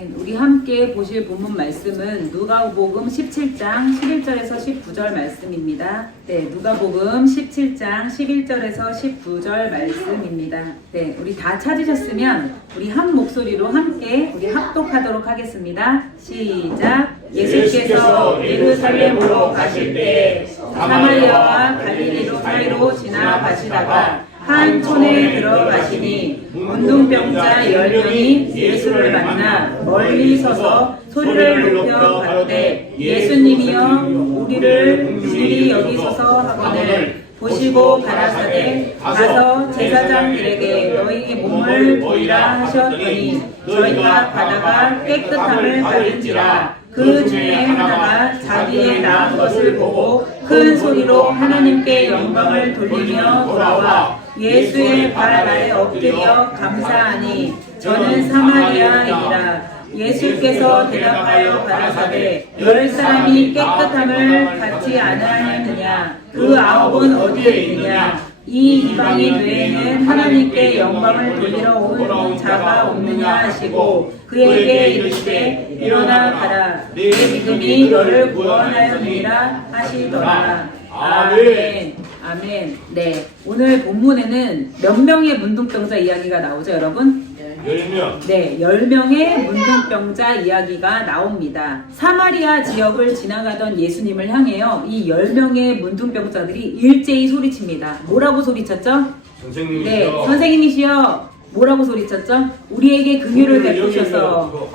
아멘. 우리 함께 보실 본문 말씀은 누가복음 17장 11절에서 19절 말씀입니다. 네, 누가복음 17장 11절에서 19절 말씀입니다. 네, 우리 다 찾으셨으면 우리 한 목소리로 함께 우리 합독하도록 하겠습니다. 시작. 예수께서 예루살렘으로 가실 때 사마리아와 갈릴리로 사이로 지나가시다가 한 촌에 들어가시니 문둥병자 10명이 예수를 만나 멀리 서서 소리를 높여 가로되 예수님이여 우리를 일일이 여기소서 하거늘 보시고 가라사대 가서 제사장들에게 너희 몸을 보이라 하셨더니 저희가 가다가 깨끗함을 받은지라. 그 중에 하나가 자기의 나은 것을 보고 큰 소리로 하나님께 영광을 돌리며 돌아와 예수의 발 아래 엎드려 감사하니 저는 사마리아인이라. 예수께서 대답하여 가라사대 10사람이 깨끗함을 받지 않았느냐? 그 9은 어디에 있느냐? 이 이방인 외에는 하나님께 영광을 돌리러 온 자가 없느냐 하시고 그에게 이르시되 일어나 가라 내 믿음이 너를 구원하였느니라 하시더라. 아멘. 아멘. 네, 오늘 본문에는 몇 명의 문둥병자 이야기가 나오죠, 여러분? 10명. 네, 10명의 문둥병자 이야기가 나옵니다. 사마리아 지역을 지나가던 예수님을 향해요. 이 10명의 문둥병자들이 일제히 소리칩니다. 뭐라고 소리쳤죠? 선생님이시여. 네, 선생님이시여. 뭐라고 소리쳤죠? 우리에게 긍휼을 베푸셔서.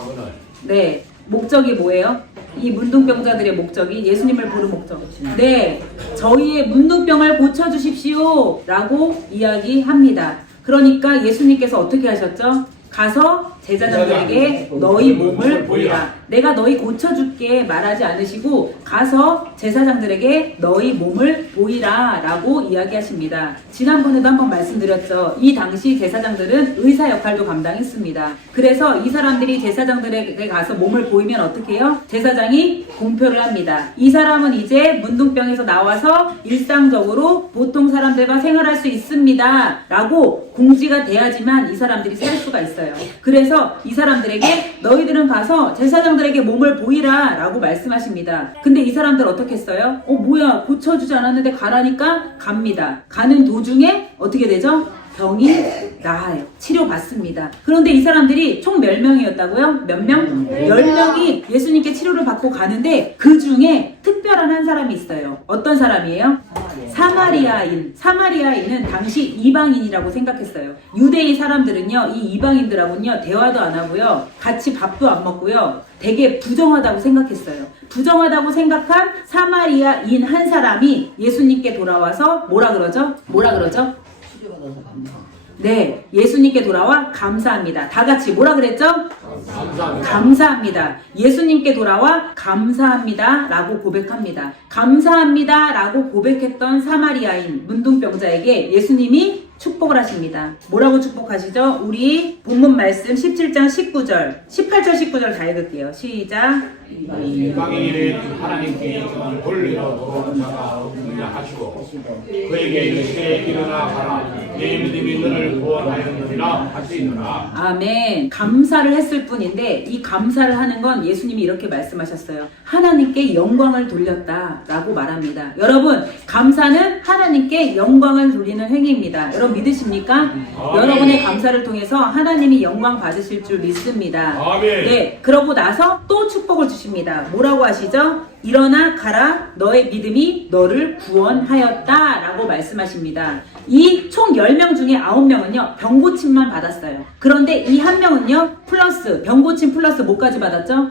네, 목적이 뭐예요? 이 문둥병자들의 목적이 예수님을 보는 목적. 네, 저희의 문둥병을 고쳐주십시오 라고 이야기합니다. 그러니까 예수님께서 어떻게 하셨죠? 가서 제자들에게 너희 몸을 보이라. 내가 너희 고쳐줄게 말하지 않으시고 가서 제사장들에게 너희 몸을 보이라 라고 이야기하십니다. 지난번에도 한번 말씀드렸죠. 이 당시 제사장들은 의사 역할도 감당했습니다. 그래서 이 사람들이 제사장들에게 가서 몸을 보이면 어떻게 해요? 제사장이 공표를 합니다. 이 사람은 이제 문둥병에서 나와서 일상적으로 보통 사람들과 생활할 수 있습니다 라고 공지가 돼야지만 이 사람들이 살 수가 있어요. 그래서 이 사람들에게 너희들은 가서 제사장들에게 몸을 보이라 라고 말씀하십니다. 근데 이 사람들 어떻게 했어요? 뭐야 고쳐주지 않았는데 가라니까 갑니다. 가는 도중에 어떻게 되죠? 병이 나아요. 치료받습니다. 그런데 이 사람들이 총 몇 명이었다고요? 몇 명? 10명이 예수님께 치료를 받고 가는데 그 중에 특별한 한 사람이 있어요. 어떤 사람이에요? 사마리아인. 사마리아인은 당시 이방인이라고 생각했어요. 유대인 사람들은요, 이 이방인들하고는요, 대화도 안 하고요, 같이 밥도 안 먹고요, 되게 부정하다고 생각했어요. 부정하다고 생각한 사마리아인 한 사람이 예수님께 돌아와서 뭐라 그러죠? 네, 예수님께 돌아와 감사합니다. 다 같이 뭐라 그랬죠? 감사합니다. 예수님께 돌아와 감사합니다 라고 고백합니다. 감사합니다 라고 고백했던 사마리아인 문둥병자에게 예수님이 축복을 하십니다. 뭐라고 축복하시죠? 우리 본문 말씀 17장 19절, 18절, 19절 다 읽을게요. 시작. 이방인이 하나님께 영광을 돌리러 돌아온 자가 없느냐 하시고 그에게 이르시되 일어나 가라 내 믿음이 너를 구원하였느니라 하시니라. 아멘. 감사를 했을 뿐인데 이 감사를 하는 건 예수님이 이렇게 말씀하셨어요. 하나님께 영광을 돌렸다 라고 말합니다. 여러분, 감사는 하나님께 영광을 돌리는 행위입니다. 여러분 믿으십니까? 아멘. 여러분의 감사를 통해서 하나님이 영광 받으실 줄 믿습니다. 아멘. 네, 그러고 나서 또 축복을 주십니다. 뭐라고 하시죠? 일어나 가라 너의 믿음이 너를 구원하였다 라고 말씀하십니다. 이 총 10명 중에 9명은요 병고침만 받았어요. 그런데 이 한 명은요 플러스 병고침 플러스 뭐까지 받았죠?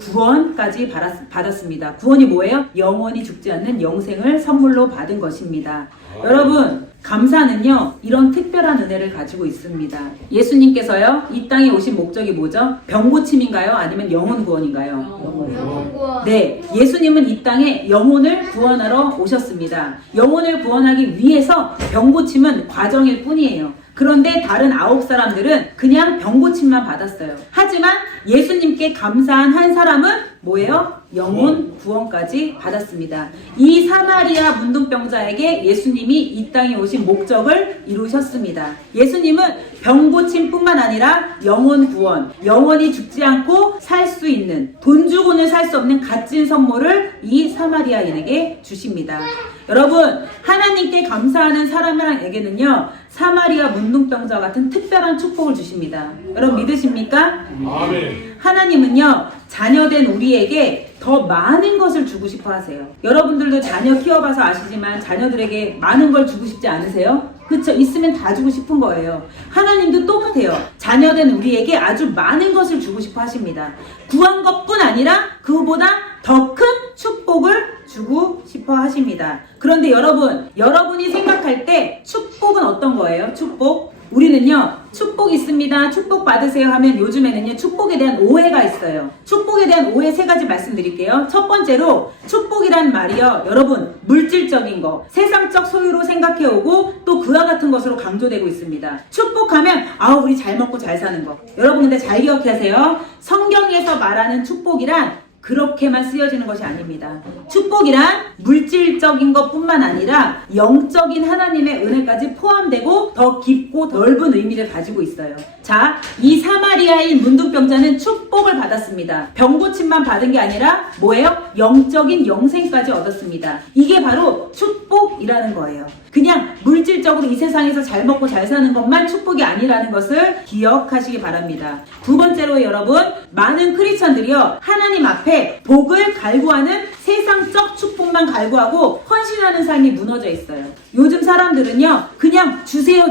구원까지 받았습니다. 구원이 뭐예요? 영원히 죽지 않는 영생을 선물로 받은 것입니다. 여러분, 감사는요 이런 특별한 은혜를 가지고 있습니다. 예수님께서요 이 땅에 오신 목적이 뭐죠? 병고침인가요? 아니면 영혼 구원인가요? 네, 예수님은 이 땅에 영혼을 구원하러 오셨습니다. 영혼을 구원하기 위해서 병고침은 과정일 뿐이에요. 그런데 다른 9사람들은 그냥 병고침만 받았어요. 하지만 예수님께 감사한 한 사람은 뭐예요? 영혼 구원까지 받았습니다. 이 사마리아 문둥병자에게 예수님이 이 땅에 오신 목적을 이루셨습니다. 예수님은 병 고침뿐만 아니라 영혼 구원, 영원히 죽지 않고 살 수 있는, 돈 주고는 살 수 없는 값진 선물을 이 사마리아인에게 주십니다. 여러분, 하나님께 감사하는 사람에게는요, 사마리아 문둥병자 같은 특별한 축복을 주십니다. 여러분 믿으십니까? 아멘. 하나님은요, 자녀된 우리에게 더 많은 것을 주고 싶어 하세요. 여러분들도 자녀 키워봐서 아시지만 자녀들에게 많은 걸 주고 싶지 않으세요? 그쵸? 있으면 다 주고 싶은 거예요. 하나님도 똑같아요. 자녀된 우리에게 아주 많은 것을 주고 싶어 하십니다. 구한 것뿐 아니라 그보다 더 큰 축복을 주고 싶어 하십니다. 그런데 여러분이 생각할 때 축복은 어떤 거예요? 축복? 우리는요, 축복 있습니다, 축복 받으세요 하면 요즘에는요, 축복에 대한 오해가 있어요. 축복에 대한 오해 3가지 말씀드릴게요. 첫 번째로, 축복이란 말이요, 여러분, 물질적인 거, 세상적 소유로 생각해오고 또 그와 같은 것으로 강조되고 있습니다. 축복하면, 우리 잘 먹고 잘 사는 거. 여러분 근데 잘 기억하세요. 성경에서 말하는 축복이란 그렇게만 쓰여지는 것이 아닙니다. 축복이란 물질적인 것뿐만 아니라 영적인 하나님의 은혜까지 포함되고 더 깊고 넓은 의미를 가지고 있어요. 자, 이 사마리아인 문둥병자는 축복을 받았습니다. 병 고침만 받은 게 아니라 뭐예요? 영적인 영생까지 얻었습니다. 이게 바로 축복이라는 거예요. 그냥 물질적으로 이 세상에서 잘 먹고 잘 사는 것만 축복이 아니라는 것을 기억하시기 바랍니다. 두 번째로 여러분, 많은 크리스천들이요, 하나님 앞에 복을 갈구하는 세상적 축복만 갈구하고 헌신하는 삶이 무너져 있어요. 요즘 사람들은요, 그냥 주세요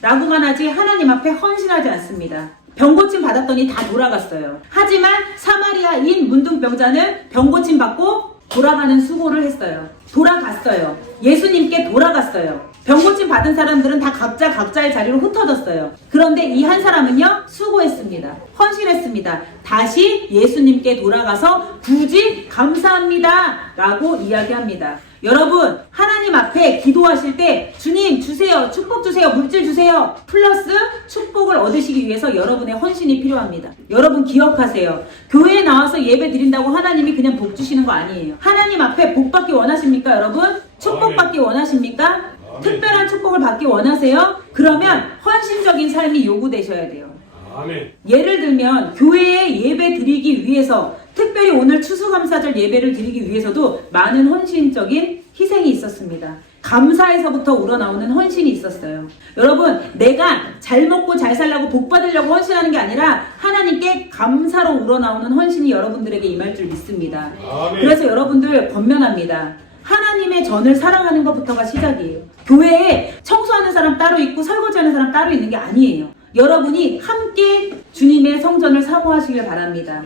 라고만 하지 하나님 앞에 헌신하지 않습니다. 병고침 받았더니 다 돌아갔어요. 하지만 사마리아인 문둥병자는 병고침 받고 돌아가는 수고를 했어요. 돌아갔어요. 예수님께 돌아갔어요. 병고침 받은 사람들은 다 각자 각자의 자리로 흩어졌어요. 그런데 이 한 사람은요, 수고했습니다. 헌신했습니다. 다시 예수님께 돌아가서 굳이 감사합니다 라고 이야기합니다. 여러분, 하나님 앞에 기도하실 때 주님 주세요, 축복 주세요, 물질 주세요, 플러스 축복을 얻으시기 위해서 여러분의 헌신이 필요합니다. 여러분 기억하세요. 교회에 나와서 예배 드린다고 하나님이 그냥 복 주시는 거 아니에요. 하나님 앞에 복 받기 원하십니까 여러분? 축복 받기 원하십니까? 특별한 축복을 받기 원하세요? 그러면 헌신적인 삶이 요구되셔야 돼요. 아멘. 예를 들면 교회에 예배 드리기 위해서, 특별히 오늘 추수감사절 예배를 드리기 위해서도 많은 헌신적인 희생이 있었습니다. 감사에서부터 우러나오는 헌신이 있었어요. 여러분, 내가 잘 먹고 잘 살라고 복 받으려고 헌신하는 게 아니라 하나님께 감사로 우러나오는 헌신이 여러분들에게 임할 줄 믿습니다. 아멘. 그래서 여러분들 권면합니다. 하나님의 전을 사랑하는 것부터가 시작이에요. 교회에 청소하는 사람 따로 있고 설거지하는 사람 따로 있는 게 아니에요. 여러분이 함께 주님의 성전을 사모하시길 바랍니다.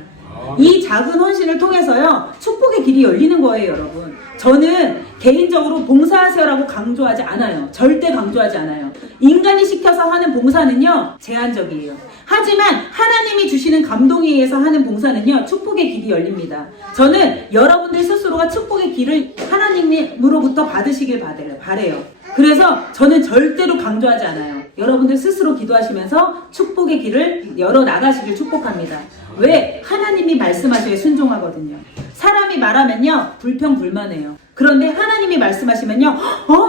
이 작은 헌신을 통해서요, 축복의 길이 열리는 거예요, 여러분. 저는 개인적으로 봉사하세요라고 강조하지 않아요. 절대 강조하지 않아요. 인간이 시켜서 하는 봉사는요, 제한적이에요. 하지만 하나님이 주시는 감동에 의해서 하는 봉사는요, 축복의 길이 열립니다. 저는 여러분들 스스로가 축복의 길을 하나님으로부터 받으시길 바래요. 그래서 저는 절대로 강조하지 않아요. 여러분들 스스로 기도하시면서 축복의 길을 열어 나가시길 축복합니다. 왜? 하나님이 말씀하셔야 순종하거든요. 사람이 말하면요, 불평불만해요. 그런데 하나님이 말씀하시면요,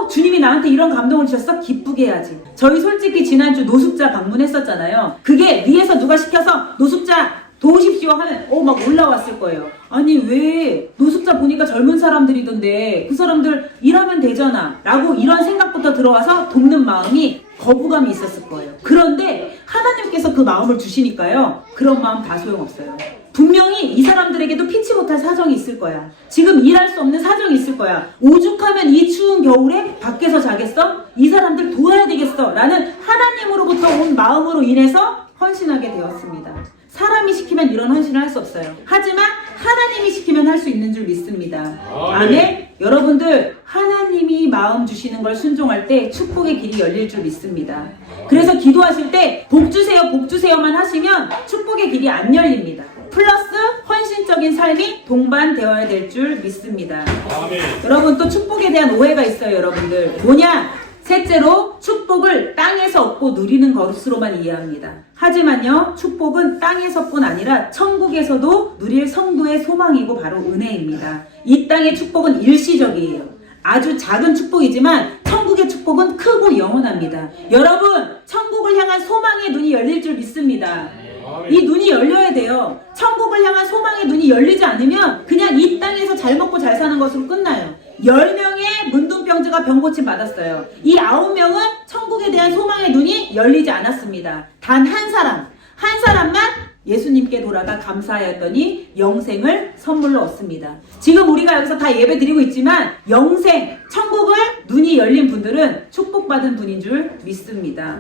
주님이 나한테 이런 감동을 주셨어? 기쁘게 해야지. 저희 솔직히 지난주 노숙자 방문했었잖아요. 그게 위에서 누가 시켜서 노숙자 도우십시오 하면 막 올라왔을 거예요. 아니 왜 노숙자 보니까 젊은 사람들이던데 그 사람들 일하면 되잖아 라고 이런 생각부터 들어와서 돕는 마음이, 거부감이 있었을 거예요. 그런데 하나님께서 그 마음을 주시니까요, 그런 마음 다 소용없어요. 분명히 이 사람들에게도 피치 못할 사정이 있을 거야. 지금 일할 수 없는 사정이 있을 거야. 오죽하면 이 추운 겨울에 밖에서 자겠어? 이 사람들 도와야 되겠어 라는 하나님으로부터 온 마음으로 인해서 헌신하게 되었습니다. 사람이 시키면 이런 헌신을 할 수 없어요. 하지만 하나님이 시키면 할 수 있는 줄 믿습니다. 아멘. 여러분들, 하나님이 마음 주시는 걸 순종할 때 축복의 길이 열릴 줄 믿습니다. 그래서 기도하실 때 복 주세요, 복 주세요만 하시면 축복의 길이 안 열립니다. 플러스 헌신적인 삶이 동반되어야 될 줄 믿습니다. 아멘. 여러분, 또 축복에 대한 오해가 있어요. 여러분들 뭐냐? 셋째로 축복을 땅에서 얻고 누리는 것으로만 이해합니다. 하지만요, 축복은 땅에서뿐 아니라 천국에서도 누릴 성도의 소망이고 바로 은혜입니다. 이 땅의 축복은 일시적이에요. 아주 작은 축복이지만 천국의 축복은 크고 영원합니다. 여러분, 천국을 향한 소망의 눈이 열릴 줄 믿습니다. 이 눈이 열려야 돼요. 천국을 향한 소망의 눈이 열리지 않으면 그냥 이 땅에서 잘 먹고 잘 사는 것으로 끝나요. 10명의 문둥병자가 병고침 받았어요. 이 9명은 천국에 대한 소망의 눈이 열리지 않았습니다. 단 한 사람만 예수님께 돌아가 감사하였더니 영생을 선물로 얻습니다. 지금 우리가 여기서 다 예배 드리고 있지만 영생, 천국을 눈이 열린 분들은 축복받은 분인 줄 믿습니다.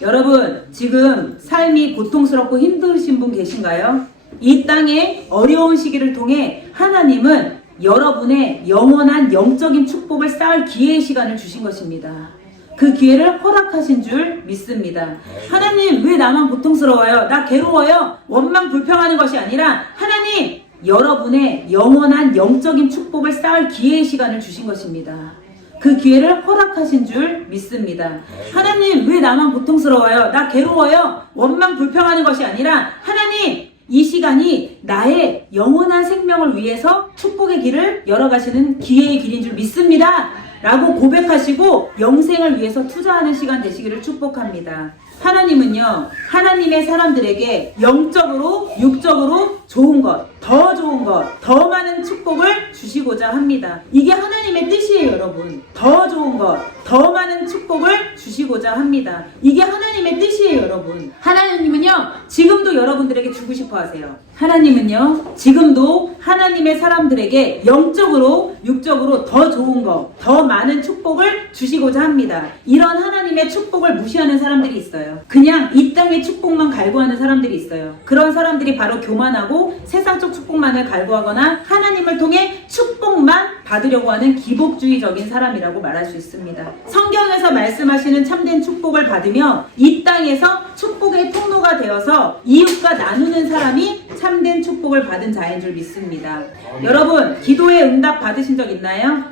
여러분, 지금 삶이 고통스럽고 힘드신 분 계신가요? 이 땅의 어려운 시기를 통해 하나님은 여러분의 영원한 영적인 축복을 쌓을 기회의 시간을 주신 것입니다. 그 기회를 허락하신 줄 믿습니다. 하나님, 왜 나만 고통스러워요? 나 괴로워요? 원망 불평하는 것이 아니라 하나님, 여러분의 영원한 영적인 축복을 쌓을 기회의 시간을 주신 것입니다. 그 기회를 허락하신 줄 믿습니다. 하나님, 왜 나만 고통스러워요? 나 괴로워요? 원망 불평하는 것이 아니라 하나님, 이 시간이 나의 영원한 생명을 위해서 축복의 길을 열어가시는 기회의 길인 줄 믿습니다. 라고 고백하시고 영생을 위해서 투자하는 시간 되시기를 축복합니다. 하나님은요, 하나님의 사람들에게 영적으로, 육적으로 좋은 것, 더 좋은 것, 더 많은 축복을 주시고자 합니다. 이게 하나님의 뜻이에요, 여러분. 더 좋은 것, 더 많은 축복을 주시고자 합니다. 이게 하나님의 뜻이에요, 여러분. 하나님은요, 지금도 여러분들에게 주고 싶어 하세요. 하나님은요, 지금도 하나님의 사람들에게 영적으로, 육적으로 더 좋은 것, 더 많은 축복을 주시고자 합니다. 이런 하나님의 축복을 무시하는 사람들이 있어요. 그냥 이 땅의 축복만 갈구하는 사람들이 있어요. 그런 사람들이 바로 교만하고 세상적 축복만을 갈구하거나 하나님을 통해 축복만 받으려고 하는 기복주의적인 사람이라고 말할 수 있습니다. 성경에서 말씀하시는 참된 축복을 받으며 이 땅에서 축복의 통로가 되어서 이웃과 나누는 사람이 참된 축복을 받은 자인 줄 믿습니다. 여러분, 기도의 응답 받으신 적 있나요?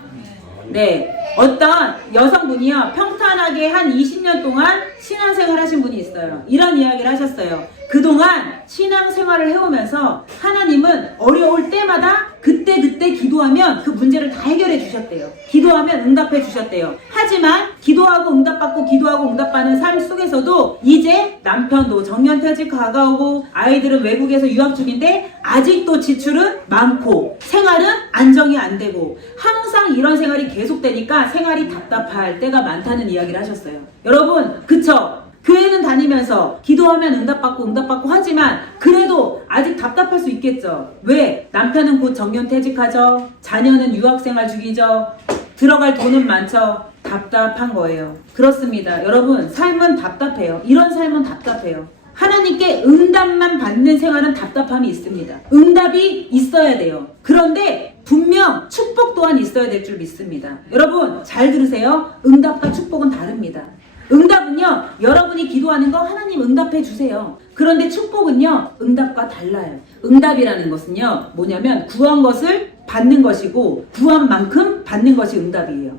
네. 어떤 여성분이요, 평탄하게 한 20년 동안 신앙생활 하신 분이 있어요. 이런 이야기를 하셨어요. 그동안 신앙생활을 해오면서 하나님은 어려울 때마다 그때 기도하면 그 문제를 다 해결해 주셨대요. 기도하면 응답해 주셨대요. 하지만 기도하고 응답받고 기도하고 응답받는 삶 속에서도 이제 남편도 정년퇴직 가까우고 아이들은 외국에서 유학 중인데 아직도 지출은 많고 생활은 안정이 안 되고 항상 이런 생활이 계속되니까 생활이 답답할 때가 많다는 이야기를 하셨어요. 여러분, 그쵸? 교회는 다니면서 기도하면 응답받고 하지만 그래도 아직 답답할 수 있겠죠. 왜? 남편은 곧 정년퇴직하죠. 자녀는 유학생활 중이죠. 들어갈 돈은 많죠. 답답한 거예요. 그렇습니다. 여러분, 삶은 답답해요. 이런 삶은 답답해요. 하나님께 응답만 받는 생활은 답답함이 있습니다. 응답이 있어야 돼요. 그런데 분명 축복 또한 있어야 될 줄 믿습니다. 여러분, 잘 들으세요. 응답과 축복은 다릅니다. 응답은요, 여러분이 기도하는 거 하나님 응답해 주세요. 그런데 축복은요, 응답과 달라요. 응답이라는 것은요, 뭐냐면 구한 것을 받는 것이고 구한 만큼 받는 것이 응답이에요.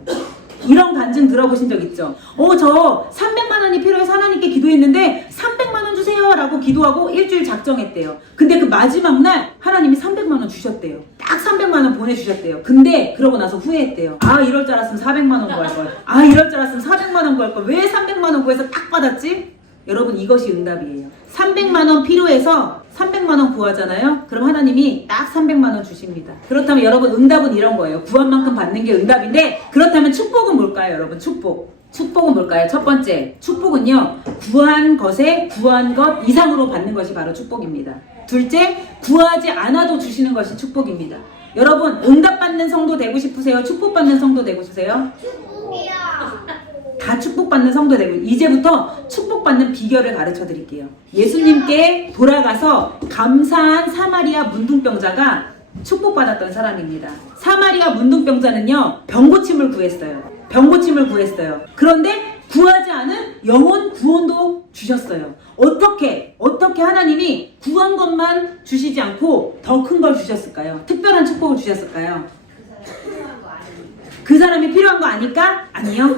이런 간증 들어보신 적 있죠? 저 300만 원이 필요해서 하나님께 기도했는데 300만 원 주세요 라고 기도하고 일주일 작정했대요. 근데 그 마지막 날 하나님이 300만 원 주셨대요. 딱 300만 원 보내주셨대요. 근데 그러고 나서 후회했대요. 이럴 줄 알았으면 400만 원 구할걸. 이럴 줄 알았으면 400만 원 구할걸. 왜 300만 원 구해서 딱 받았지? 여러분, 이것이 응답이에요. 300만 원 필요해서 300만 원 구하잖아요. 그럼 하나님이 딱 300만 원 주십니다. 그렇다면 여러분, 응답은 이런 거예요. 구한 만큼 받는 게 응답인데, 그렇다면 축복은 뭘까요, 여러분? 축복은 뭘까요? 첫 번째, 축복은요, 구한 것에 구한 것 이상으로 받는 것이 바로 축복입니다. 둘째, 구하지 않아도 주시는 것이 축복입니다. 여러분, 응답받는 성도 되고 싶으세요? 축복받는 성도 되고 싶으세요? 다 축복받는 성도 되고, 이제부터 축복받는 비결을 가르쳐 드릴게요. 예수님께 돌아가서 감사한 사마리아 문둥병자가 축복받았던 사람입니다. 사마리아 문둥병자는요, 병고침을 구했어요. 그런데 구하지 않은 영혼 구원도 주셨어요. 어떻게 하나님이 구한 것만 주시지 않고 더 큰 걸 주셨을까요? 특별한 축복을 주셨을까요? 그 사람이 필요한 거 아닐까? 아니요.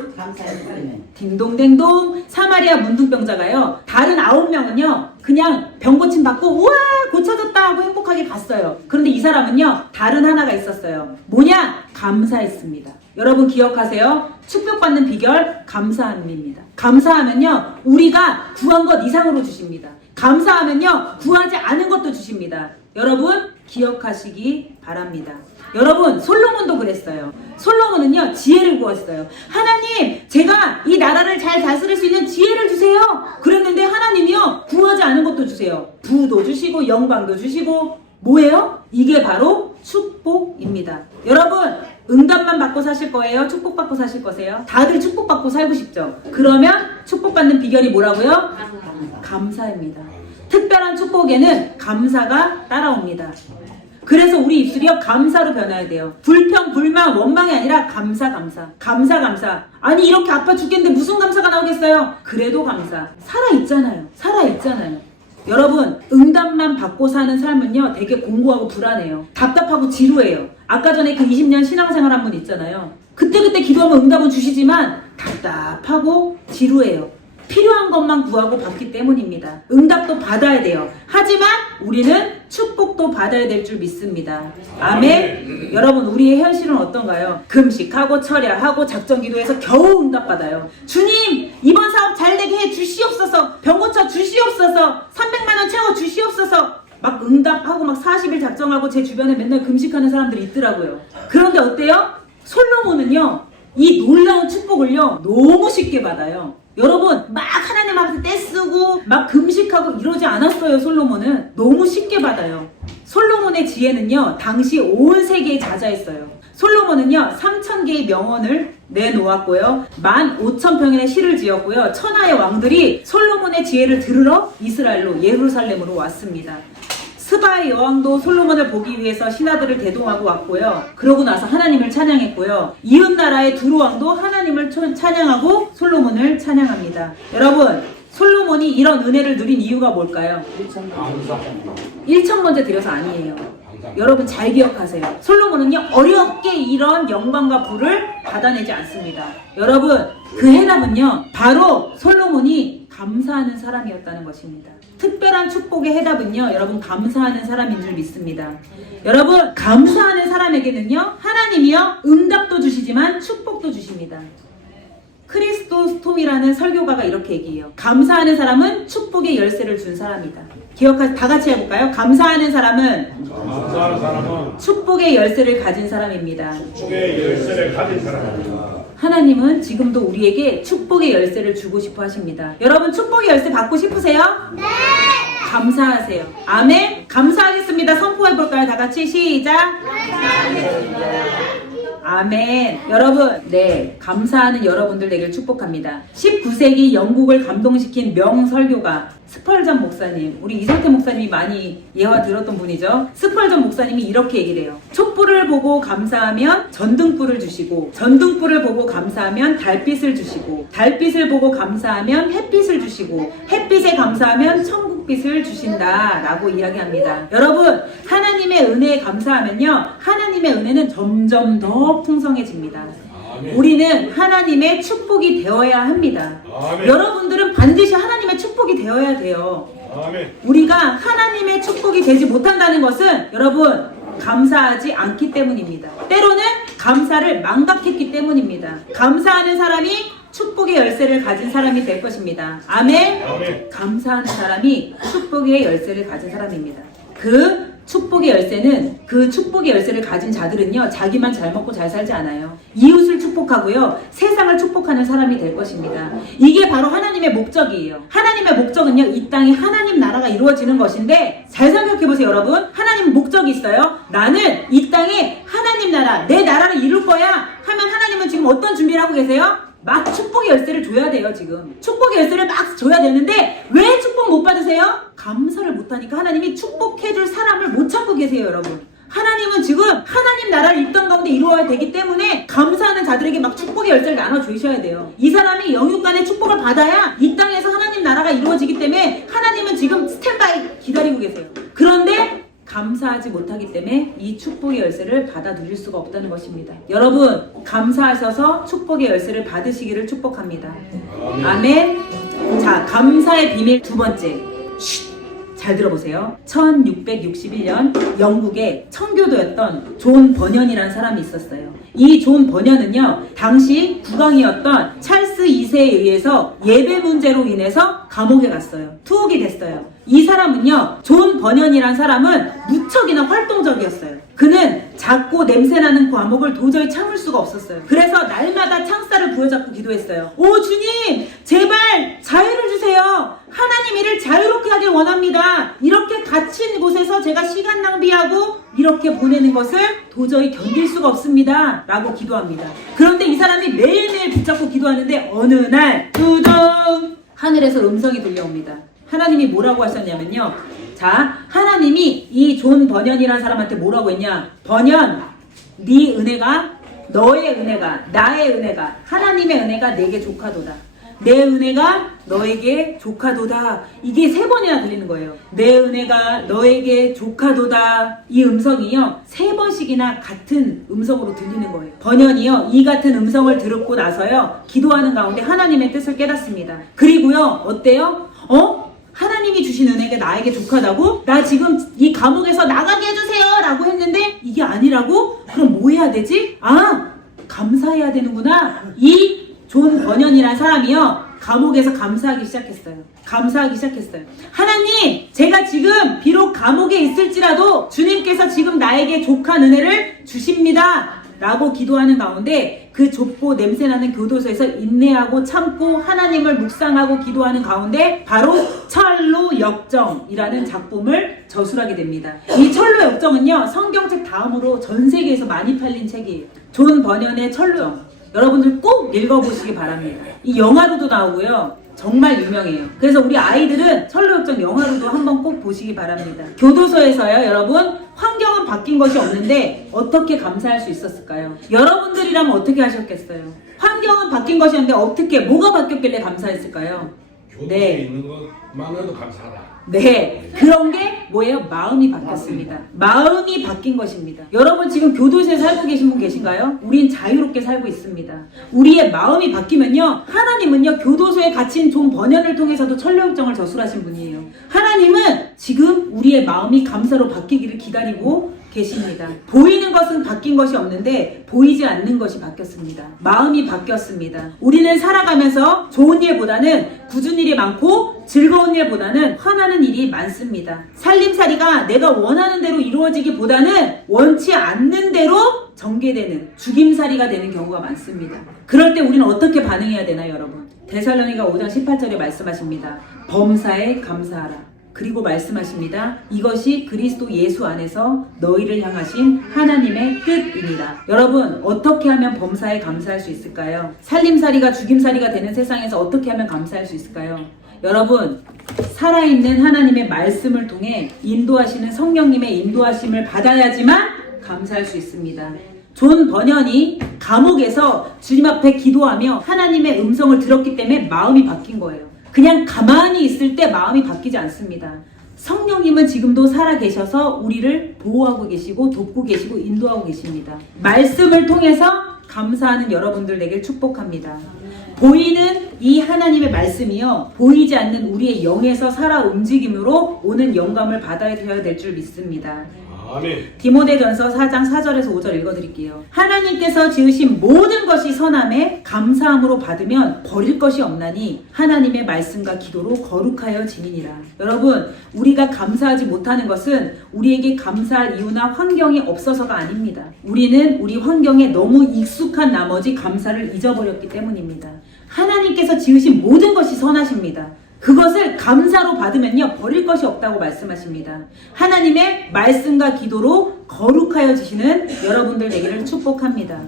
딩동댕동. 사마리아 문둥병자가요, 다른 9명은요 그냥 병 고침 받고 우와 고쳐졌다 하고 행복하게 갔어요. 그런데 이 사람은요 다른 하나가 있었어요. 뭐냐? 감사했습니다. 여러분 기억하세요. 축복받는 비결 감사함입니다. 감사하면요 우리가 구한 것 이상으로 주십니다. 감사하면요 구하지 않은 것도 주십니다. 여러분 기억하시기 바랍니다. 여러분 솔로몬도 그랬어요. 솔로몬은요 지혜를 구했어요. 하나님 제가 이 나라를 잘 다스릴 수 있는 지혜를 주세요. 그랬는데 하나님이요 구하지 않은 것도 주세요. 부도 주시고 영광도 주시고. 뭐예요? 이게 바로 축복입니다. 여러분 응답만 받고 사실 거예요? 축복받고 사실 거세요? 다들 축복받고 살고 싶죠? 그러면 축복받는 비결이 뭐라고요? 감사입니다. 특별한 축복에는 감사가 따라옵니다. 그래서 우리 입술이요 감사로 변해야 돼요. 불평, 불만, 원망이 아니라 감사. 아니 이렇게 아파 죽겠는데 무슨 감사가 나오겠어요? 그래도 감사. 살아있잖아요. 여러분 응답만 받고 사는 삶은요 되게 공고하고 불안해요. 답답하고 지루해요. 아까 전에 그 20년 신앙생활 한 분 있잖아요. 그때 기도하면 응답은 주시지만 답답하고 지루해요. 필요한 것만 구하고 받기 때문입니다. 응답도 받아야 돼요. 하지만 우리는 축복도 받아야 될 줄 믿습니다. 아멘. 여러분 우리의 현실은 어떤가요? 금식하고 철야하고 작정기도해서 겨우 응답받아요. 주님 이번 사업 잘되게 해 주시옵소서. 병 고쳐 주시옵소서. 300만 원 채워 주시옵소서. 막 응답하고 막 40일 작정하고 제 주변에 맨날 금식하는 사람들이 있더라고요. 그런데 어때요? 솔로몬은요 이 놀라운 축복을요 너무 쉽게 받아요. 여러분 막 하나님 앞에서 떼쓰고 막 금식하고 이러지 않았어요. 솔로몬은 너무 쉽게 받아요. 솔로몬의 지혜는요 당시 온 세계에 자자했어요. 솔로몬은요 3,000개의 명언을 내놓았고요 15,000평의 시를 지었고요 천하의 왕들이 솔로몬의 지혜를 들으러 이스라엘로 예루살렘으로 왔습니다. 스바의 여왕도 솔로몬을 보기 위해서 신하들을 대동하고 왔고요. 그러고 나서 하나님을 찬양했고요. 이웃나라의 두루왕도 하나님을 찬양하고 솔로몬을 찬양합니다. 여러분 솔로몬이 이런 은혜를 누린 이유가 뭘까요? 1,000번째 드려서 아니에요. 여러분 잘 기억하세요. 솔로몬은요 어렵게 이런 영광과 부를 받아내지 않습니다. 여러분 그 해답은요 바로 솔로몬이 감사하는 사람이었다는 것입니다. 특별한 축복의 해답은요 여러분 감사하는 사람인 줄 믿습니다. 여러분 감사하는 사람에게는요 하나님이요 응답도 주시지만 축복도 주십니다. 크리스토 스톰이라는 설교가가 이렇게 얘기해요. 감사하는 사람은 축복의 열쇠를 준 사람이다. 다 같이 해볼까요? 감사하는 사람은 축복의 열쇠를 가진 사람입니다. 하나님은 지금도 우리에게 축복의 열쇠를 주고 싶어 하십니다. 여러분 축복의 열쇠 받고 싶으세요? 네! 감사하세요. 아멘. 감사하겠습니다. 선포해볼까요? 다 같이 시작. 감사하겠습니다. 아멘. 여러분, 네, 감사하는 여러분들 되길 축복합니다. 19세기 영국을 감동시킨 명설교가 스펄전 목사님, 우리 이성태 목사님이 많이 예화 들었던 분이죠. 스펄전 목사님이 이렇게 얘기를 해요. 촛불을 보고 감사하면 전등불을 주시고, 전등불을 보고 감사하면 달빛을 주시고, 달빛을 보고 감사하면 햇빛을 주시고, 햇빛에 감사하면 천국빛을 주신다 라고 이야기합니다. 여러분 하나님의 은혜에 감사하면요 하나님의 은혜는 점점 더 풍성해집니다. 아멘. 우리는 하나님의 축복이 되어야 합니다. 아멘. 여러분들은 반드시 하나님의 축복이 되어야 돼요. 아멘. 우리가 하나님의 축복이 되지 못한다는 것은 여러분 감사하지 않기 때문입니다. 때로는 감사를 망각했기 때문입니다. 감사하는 사람이 축복의 열쇠를 가진 사람이 될 것입니다. 아멘. 아멘. 감사하는 사람이 축복의 열쇠를 가진 사람입니다. 그 축복의 열쇠를 가진 자들은요 자기만 잘 먹고 잘 살지 않아요. 이웃을 축복하고요 세상을 축복하는 사람이 될 것입니다. 이게 바로 하나님의 목적이에요. 하나님의 목적은요 이 땅에 하나님 나라가 이루어지는 것인데 잘 생각해보세요. 여러분 하나님 목적이 있어요. 나는 이 땅에 하나님 나라 내 나라를 이룰 거야 하면 하나님은 지금 어떤 준비를 하고 계세요? 막 축복의 열쇠를 줘야 돼요. 지금 축복의 열쇠를 막 줘야 되는데 왜 축복 못 받으세요? 감사를 못하니까 하나님이 축복해줄 사람을 못 찾고 계세요. 여러분 하나님은 지금 하나님 나라를 이 땅 가운데 이루어야 되기 때문에 감사하는 자들에게 막 축복의 열쇠를 나눠주셔야 돼요. 이 사람이 영육간의 축복을 받아야 이 땅에서 하나님 나라가 이루어지기 때문에 하나님은 지금 스탠바이 기다리고 계세요. 그런데 감사하지 못하기 때문에 이 축복의 열쇠를 받아 누릴 수가 없다는 것입니다. 여러분, 감사하셔서 축복의 열쇠를 받으시기를 축복합니다. 아멘. 자, 감사의 비밀 두 번째. 잘 들어보세요. 1661년 영국의 청교도였던 존 버년이라는 사람이 있었어요. 이 존 버년은요, 당시 국왕이었던 찰스 2세에 의해서 예배 문제로 인해서 감옥에 갔어요. 투옥이 됐어요. 이 사람은요, 존 버년이란 사람은 무척이나 활동적이었어요. 그는 작고 냄새나는 감옥을 도저히 참을 수가 없었어요. 그래서 날마다 창살을 부여잡고 기도했어요. 오 주님, 제발 자유를 주세요. 하나님 이를 자유롭게 하길 원합니다. 이렇게 갇힌 곳에서 제가 시간 낭비하고 이렇게 보내는 것을 도저히 견딜 수가 없습니다. 라고 기도합니다. 그런데 이 사람이 매일매일 붙잡고 기도하는데 어느 날 두둥 하늘에서 음성이 들려옵니다. 하나님이 뭐라고 하셨냐면요. 자, 하나님이 이 존 버년이라는 사람한테 뭐라고 했냐? 버년, 네 은혜가, 너의 은혜가, 나의 은혜가, 하나님의 은혜가 내게 조카도다. 내 은혜가 너에게 조카도다. 이게 3번이나 들리는 거예요. 내 은혜가 너에게 조카도다. 이 음성이요, 3번씩이나 같은 음성으로 들리는 거예요. 버년이요, 이 같은 음성을 듣고 나서요, 기도하는 가운데 하나님의 뜻을 깨닫습니다. 그리고요, 어때요? 하나님이 주신 은혜가 나에게 조카다고? 나 지금 이 감옥에서 나가게 해주세요 라고 했는데 이게 아니라고? 그럼 뭐 해야 되지? 아, 감사해야 되는구나. 이 존 버년이란 사람이요, 감옥에서 감사하기 시작했어요. 감사하기 시작했어요. 하나님, 제가 지금 비록 감옥에 있을지라도 주님께서 지금 나에게 족한 은혜를 주십니다 라고 기도하는 가운데 그 좁고 냄새나는 교도소에서 인내하고 참고 하나님을 묵상하고 기도하는 가운데 바로 철로 역정이라는 작품을 저술하게 됩니다. 이 철로 역정은요, 성경책 다음으로 전 세계에서 많이 팔린 책이에요. 존 버년의 철로 역정. 여러분들 꼭 읽어보시기 바랍니다. 이 영화로도 나오고요. 정말 유명해요. 그래서 우리 아이들은 철로역정 영화로도 한번 꼭 보시기 바랍니다. 교도소에서요, 여러분, 환경은 바뀐 것이 없는데 어떻게 감사할 수 있었을까요? 여러분들이라면 어떻게 하셨겠어요? 환경은 바뀐 것이었는데 어떻게, 뭐가 바뀌었길래 감사했을까요? 교도소에 있는 것만으로도 감사하다. 네, 그런 게 뭐예요? 마음이 바뀌었습니다. 마음이 바뀐 것입니다. 여러분 지금 교도소에 살고 계신 분 계신가요? 우린 자유롭게 살고 있습니다. 우리의 마음이 바뀌면요, 하나님은요, 교도소에 갇힌 존 버년을 통해서도 철로역정을 저술하신 분이에요. 하나님은 지금 우리의 마음이 감사로 바뀌기를 기다리고 계십니다. 보이는 것은 바뀐 것이 없는데 보이지 않는 것이 바뀌었습니다. 마음이 바뀌었습니다. 우리는 살아가면서 좋은 일보다는 굳은 일이 많고 즐거운 일보다는 화나는 일이 많습니다. 살림살이가 내가 원하는 대로 이루어지기보다는 원치 않는 대로 전개되는 죽임살이가 되는 경우가 많습니다. 그럴 때 우리는 어떻게 반응해야 되나요, 여러분? 데살로니가 5장 18절에 말씀하십니다. 범사에 감사하라. 그리고 말씀하십니다. 이것이 그리스도 예수 안에서 너희를 향하신 하나님의 뜻이니라. 여러분, 어떻게 하면 범사에 감사할 수 있을까요? 살림살이가 죽임살이가 되는 세상에서 어떻게 하면 감사할 수 있을까요? 여러분, 살아있는 하나님의 말씀을 통해 인도하시는 성령님의 인도하심을 받아야지만 감사할 수 있습니다. 존 버년이 감옥에서 주님 앞에 기도하며 하나님의 음성을 들었기 때문에 마음이 바뀐 거예요. 그냥 가만히 있을 때 마음이 바뀌지 않습니다. 성령님은 지금도 살아계셔서 우리를 보호하고 계시고 돕고 계시고 인도하고 계십니다. 말씀을 통해서 감사하는 여러분들 되길 축복합니다. 보이는 이 하나님의 말씀이요, 보이지 않는 우리의 영에서 살아 움직임으로 오는 영감을 받아야 될 줄 믿습니다. 아멘. 디모데전서 4장 4절에서 5절 읽어드릴게요. 하나님께서 지으신 모든 것이 선함에 감사함으로 받으면 버릴 것이 없나니 하나님의 말씀과 기도로 거룩하여 지니니라. 여러분, 우리가 감사하지 못하는 것은 우리에게 감사할 이유나 환경이 없어서가 아닙니다. 우리는 우리 환경에 너무 익숙한 나머지 감사를 잊어버렸기 때문입니다. 하나님께서 지으신 모든 것이 선하십니다. 그것을 감사로 받으면요, 버릴 것이 없다고 말씀하십니다. 하나님의 말씀과 기도로 거룩하여 지시는 여러분들 되기를 축복합니다.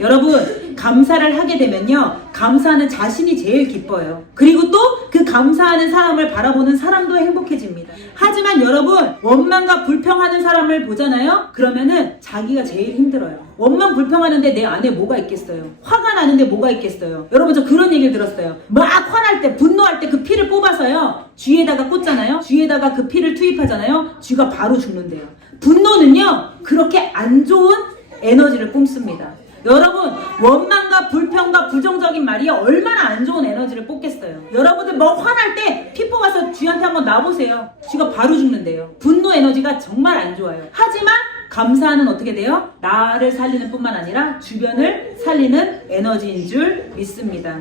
여러분, 감사를 하게 되면요, 감사하는 자신이 제일 기뻐요. 그리고 또 그 감사하는 사람을 바라보는 사람도 행복해집니다. 하지만 여러분, 원망과 불평하는 사람을 보잖아요? 그러면은 자기가 제일 힘들어요. 원망 불평하는데 내 안에 뭐가 있겠어요? 화가 나는데 뭐가 있겠어요? 여러분, 저 그런 얘기를 들었어요. 막 화날 때, 분노할 때 그 피를 뽑아서요, 쥐에다가 꽂잖아요? 쥐에다가 그 피를 투입하잖아요? 쥐가 바로 죽는데요. 분노는요, 그렇게 안 좋은 에너지를 뿜습니다. 여러분, 원망과 불평과 부정적인 말이 얼마나 안 좋은 에너지를 뽑겠어요. 여러분들 뭐 화날 때 피 뽑아서 쥐한테 한번 놔보세요. 쥐가 바로 죽는데요. 분노 에너지가 정말 안 좋아요. 하지만 감사는 어떻게 돼요? 나를 살리는 뿐만 아니라 주변을 살리는 에너지인 줄 믿습니다.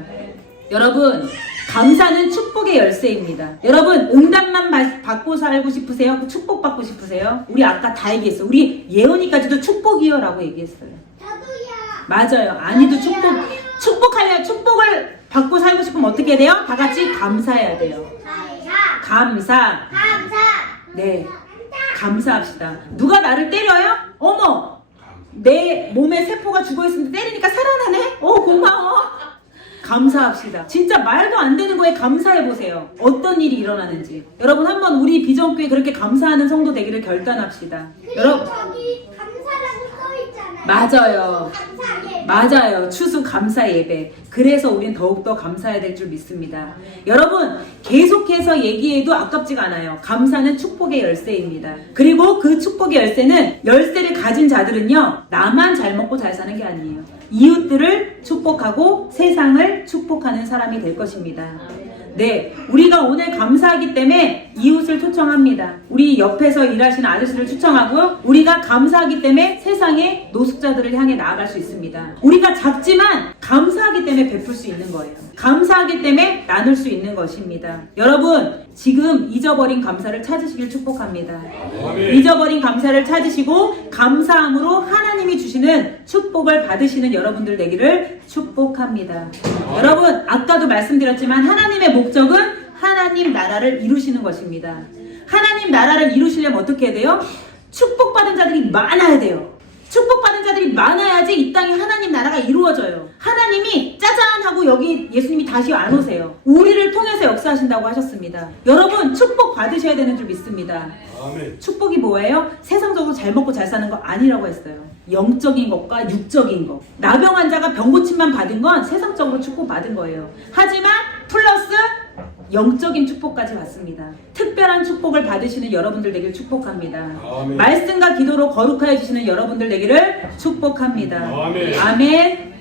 여러분, 감사는 축복의 열쇠입니다. 여러분, 응답만 받고 살고 싶으세요? 축복받고 싶으세요? 우리 아까 다 얘기했어. 우리 예언이까지도 축복이요 라고 얘기했어요. 맞아요. 아니도 축복하려 축복을 받고 살고 싶으면 어떻게 해야 돼요? 다 같이 감사해야 돼요. 감사. 네. 감사합시다. 누가 나를 때려요? 어머! 내 몸에 세포가 죽어있는데 때리니까 살아나네? 고마워. 감사합시다. 진짜 말도 안 되는 거에 감사해보세요. 어떤 일이 일어나는지. 여러분, 한번 우리 비전교회 그렇게 감사하는 성도 되기를 결단합시다. 여러분, 저기 감사라고 써있잖아요. 맞아요. 감사하게. 맞아요. 추수 감사 예배. 그래서 우린 더욱더 감사해야 될 줄 믿습니다. 여러분, 계속해서 얘기해도 아깝지가 않아요. 감사는 축복의 열쇠입니다. 그리고 그 축복의 열쇠는, 열쇠를 가진 자들은요, 나만 잘 먹고 잘 사는 게 아니에요. 이웃들을 축복하고 세상을 축복하는 사람이 될 것입니다. 네, 우리가 오늘 감사하기 때문에 이웃을 초청합니다. 우리 옆에서 일하시는 아저씨를 초청하고요. 우리가 감사하기 때문에 세상의 노숙자들을 향해 나아갈 수 있습니다. 우리가 작지만 감사하기 때문에 베풀 수 있는 거예요. 감사하기 때문에 나눌 수 있는 것입니다. 여러분, 지금 잊어버린 감사를 찾으시길 축복합니다. 잊어버린 감사를 찾으시고 감사함으로 하나님이 주시는 축복을 받으시는 여러분들 되기를 축복합니다. 여러분, 아까도 말씀드렸지만 하나님의 목적은 하나님 나라를 이루시는 것입니다. 하나님 나라를 이루시려면 어떻게 해야 돼요? 축복받은 자들이 많아야 돼요. 축복받은 자들이 많아야지 이 땅에 하나님 나라가 이루어져요. 하나님이 짜잔 하고 여기 예수님이 다시 안 오세요. 우리를 통해서 역사하신다고 하셨습니다. 여러분, 축복 받으셔야 되는 줄 믿습니다. 아멘. 축복이 뭐예요? 세상적으로 잘 먹고 잘 사는 거 아니라고 했어요. 영적인 것과 육적인 것. 나병 환자가 병 고침만 받은 건 세상적으로 축복 받은 거예요. 하지만 플러스 영적인 축복까지 받습니다. 특별한 축복을 받으시는 여러분들 되기를 축복합니다. 아멘. 말씀과 기도로 거룩하여 주시는 여러분들 되기를 축복합니다. 아멘. 아멘.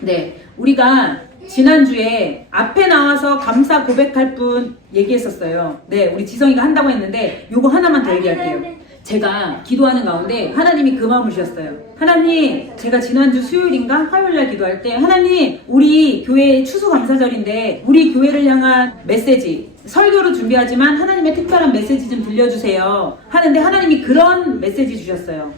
네, 우리가 지난주에 앞에 나와서 감사 고백할 분 얘기했었어요. 네, 우리 지성이가 한다고 했는데 요거 하나만 더 얘기할게요. 제가 기도하는 가운데 하나님이 그 마음을 주셨어요. 하나님, 제가 지난주 수요일인가 화요일날 기도할 때 하나님, 우리 교회 추수감사절인데 우리 교회를 향한 메시지, 설교로 준비하지만 하나님의 특별한 메시지 좀 들려주세요 하는데 하나님이 그런 메시지 주셨어요.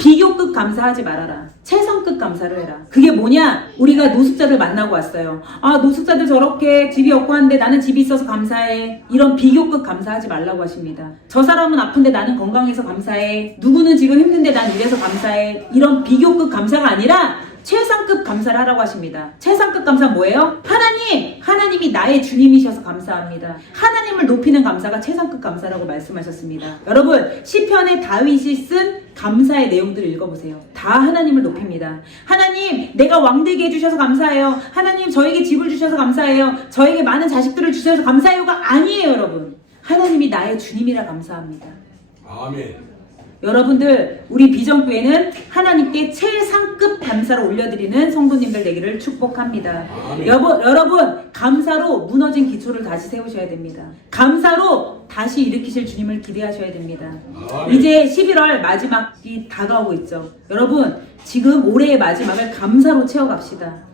비교급 감사하지 말아라. 최선급 감사를 해라. 그게 뭐냐? 우리가 노숙자들 만나고 왔어요. 아, 노숙자들 저렇게 집이 없고 한데 나는 집이 있어서 감사해. 이런 비교급 감사하지 말라고 하십니다. 저 사람은 아픈데 나는 건강해서 감사해. 누구는 지금 힘든데 난 이래서 감사해. 이런 비교급 감사가 아니라 최상급 감사를 하라고 하십니다. 최상급 감사 뭐예요? 하나님이 나의 주님이셔서 감사합니다. 하나님을 높이는 감사가 최상급 감사라고 말씀하셨습니다. 여러분, 시편에 다윗이 쓴 감사의 내용들을 읽어보세요. 다 하나님을 높입니다. 하나님, 내가 왕되게 해주셔서 감사해요. 하나님, 저에게 집을 주셔서 감사해요. 저에게 많은 자식들을 주셔서 감사해요가 아니에요, 여러분. 하나님이 나의 주님이라 감사합니다. 아멘. 여러분들, 우리 비전교회는 하나님께 최상급 감사를 올려드리는 성도님들 되기를 축복합니다. 여러분, 감사로 무너진 기초를 다시 세우셔야 됩니다. 감사로 다시 일으키실 주님을 기대하셔야 됩니다. 이제 11월 마지막이 다가오고 있죠. 여러분, 지금 올해의 마지막을 감사로 채워갑시다.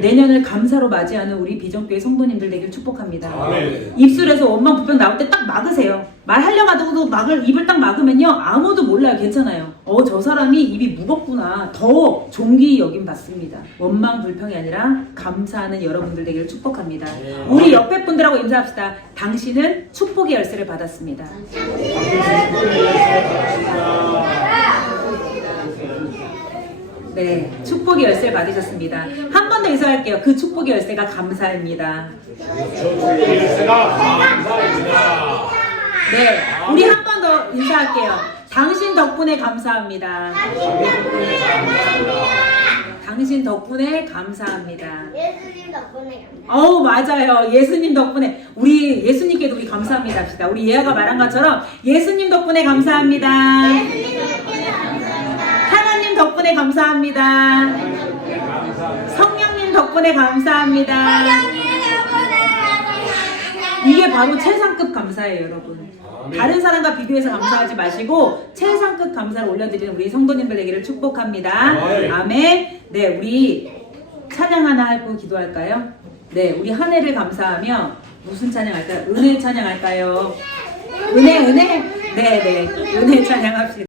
내년을 감사로 맞이하는 우리 비전교회 성도님들 되길 축복합니다. 아멘. 입술에서 원망 불평 나올 때 딱 막으세요. 말하려고 하다가도 입을 딱 막으면요, 아무도 몰라요. 괜찮아요. 저 사람이 입이 무겁구나. 더 존귀 여김 받습니다. 원망 불평이 아니라 감사하는 여러분들 되기를 축복합니다. 우리 옆에 분들하고 인사합시다. 당신은 축복의 열쇠를 받았습니다. 네, 축복의 열쇠를 받으셨습니다. 한 번 더 인사할게요. 그 축복의 열쇠가 감사입니다. 열쇠가 감사합니다. 네, 우리 한 번 더 인사할게요. 당신 덕분에 감사합니다. 당신 덕분에 감사합니다. 예수님 덕분에 어우, 맞아요. 예수님 덕분에. 우리 예수님께도 우리 감사합니다 합시다. 우리 예아가 말한 것처럼 예수님 덕분에 감사합니다. 하나님 덕분에 감사합니다. 성령님 덕분에 감사합니다. 이게 바로 최상급 감사예요, 여러분. 다른 사람과 비교해서 감사하지 마시고 최상급 감사를 올려드리는 우리 성도님들에게를 축복합니다. 아멘. 네, 우리 찬양 하나 하고 기도할까요? 네, 우리 한 해를 감사하며 무슨 찬양할까요? 은혜 찬양할까요? 은혜. 네, 은혜 찬양합시다.